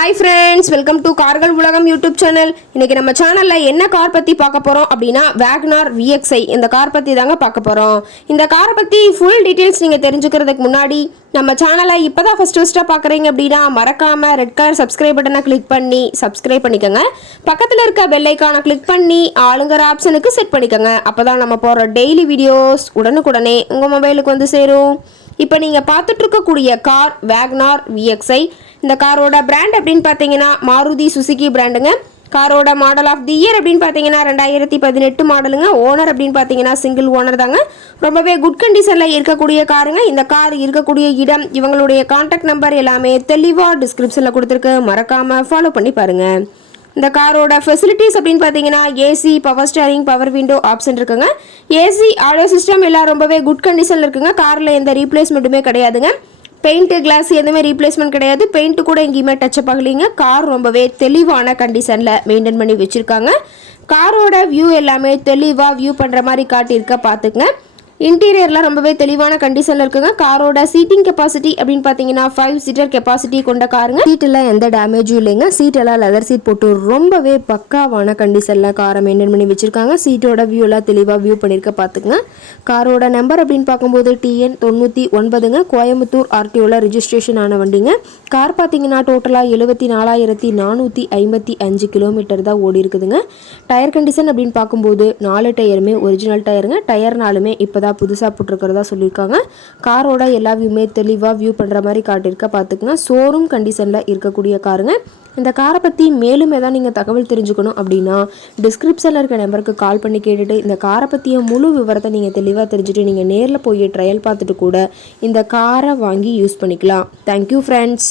Hi friends, welcome to கார்கள் உலகம் YouTube channel. இன்றைக்கி நம்ம சேனலில் என்ன கார் பற்றி பார்க்க போகிறோம் அப்படின்னா வேகனார் VXi இந்த கார் பற்றி தாங்க பார்க்க போகிறோம். இந்த காரை பற்றி ஃபுல் டீட்டெயில்ஸ் நீங்கள் தெரிஞ்சுக்கிறதுக்கு முன்னாடி நம்ம சேனலை இப்போ தான் ஃபஸ்ட்டாக பார்க்குறீங்க அப்படின்னா மறக்காமல் ரெட் கலர் சப்ஸ்கிரைப் பட்டனை கிளிக் பண்ணி சப்ஸ்கிரைப் பண்ணிக்கோங்க. பக்கத்தில் இருக்க பெல் ஐக்கானை கிளிக் பண்ணி ஆளுங்கிற ஆப்ஷனுக்கு செட் பண்ணிக்கோங்க. அப்போ தான் நம்ம போகிற டெய்லி வீடியோஸ் உடனுக்குடனே உங்கள் மொபைலுக்கு வந்து சேரும். இப்போ நீங்கள் பார்த்துட்டு இருக்கக்கூடிய கார் வேகனார் VXi. இந்த காரோட பிராண்ட் அப்படின்னு பார்த்தீங்கன்னா மாருதி சுசுகி பிராண்டுங்க. காரோட மாடல் ஆஃப் தி இயர் அப்படின்னு பார்த்தீங்கன்னா 2018 மாடலுங்க. ஓனர் அப்படின்னு பார்த்தீங்கன்னா சிங்கிள் ஓனர் தாங்க. ரொம்பவே குட் கண்டிஷனில் இருக்கக்கூடிய காருங்க. இந்த கார் இருக்கக்கூடிய இடம், இவங்களுடைய கான்டாக்ட் நம்பர் எல்லாமே தெளிவாக டிஸ்கிரிப்ஷனில் கொடுத்துருக்கு. மறக்காமல் ஃபாலோ பண்ணி பாருங்கள். இந்த காரோட ஃபெசிலிட்டிஸ் அப்படின்னு பார்த்தீங்கன்னா AC, power steering, power window option இருக்குங்க. ஏசி, ஆடியோ சிஸ்டம் எல்லாம் ரொம்பவே குட் கண்டிஷனில் இருக்குங்க. காரில் எந்த ரீப்ளேஸ்மெண்ட்டுமே கிடையாதுங்க. பெயிண்ட்டு, கிளாஸ் எதுவுமே ரீப்ளேஸ்மெண்ட் கிடையாது. பெயிண்ட்டு கூட எங்கேயுமே டச்சப் ஆகலைங்க. கார் ரொம்பவே தெளிவான கண்டிஷனில் மெயின்டைன் பண்ணி வச்சுருக்காங்க. காரோட வியூ எல்லாமே தெளிவாக வியூ பண்ணுற மாதிரி காட்டியிருக்க பார்த்துக்குங்க. இன்டீரியர்லாம் ரொம்பவே தெளிவான கண்டிஷனில் இருக்குங்க. காரோட சீட்டிங் கெப்பாசிட்டி அப்படின்னு பார்த்தீங்கன்னா 5 சீட்டர் கெப்பாசிட்டி கொண்ட காருங்க. சீட்டெல்லாம் எந்த டேமேஜும் இல்லைங்க. சீட்டெல்லாம் லெதர் சீட் போட்டு ரொம்பவே பக்காவான கண்டிஷனில் காரை மெயின்டைன் பண்ணி வச்சுருக்காங்க. சீட்டோட வியூ எல்லாம் தெளிவாக வியூ பண்ணியிருக்க பார்த்துக்குங்க. காரோட நம்பர் அப்படின்னு பார்க்கும்போது TN 99ங்க. கோயம்புத்தூர் RTOவில் ரிஜிஸ்ட்ரேஷன் ஆன வண்டிங்க. கார் பார்த்தீங்கன்னா டோட்டலாக 74,455 கிலோமீட்டர் தான் ஓடி இருக்குதுங்க. டயர் கண்டிஷன் அப்படின்னு பார்க்கும்போது 4 டயருமே ஒரிஜினல் டயருங்க. டயர்னாலுமே இப்போ தான் புதுசாக போட்டிருக்கிறதா சொல்லியிருக்காங்க. காரோட எல்லா வியூமே தெளிவாக வியூ பண்ணுற மாதிரி காட்டியிருக்க பார்த்துக்குங்க. ஷோரூம் கண்டிஷனில் இருக்கக்கூடிய காருங்க. இந்த காரை பற்றி மேலும் ஏதாவது நீங்கள் தகவல் தெரிஞ்சுக்கணும் அப்படின்னா டிஸ்கிரிப்ஷனில் இருக்க நம்பருக்கு கால் பண்ணி கேட்டுட்டு இந்த காரை பற்றிய முழு விவரத்தை நீங்கள் தெளிவாக தெரிஞ்சுட்டு நீங்கள் நேரில் போய் ட்ரையல் பார்த்துட்டு கூட இந்த காரை வாங்கி யூஸ் பண்ணிக்கலாம். Thank you friends.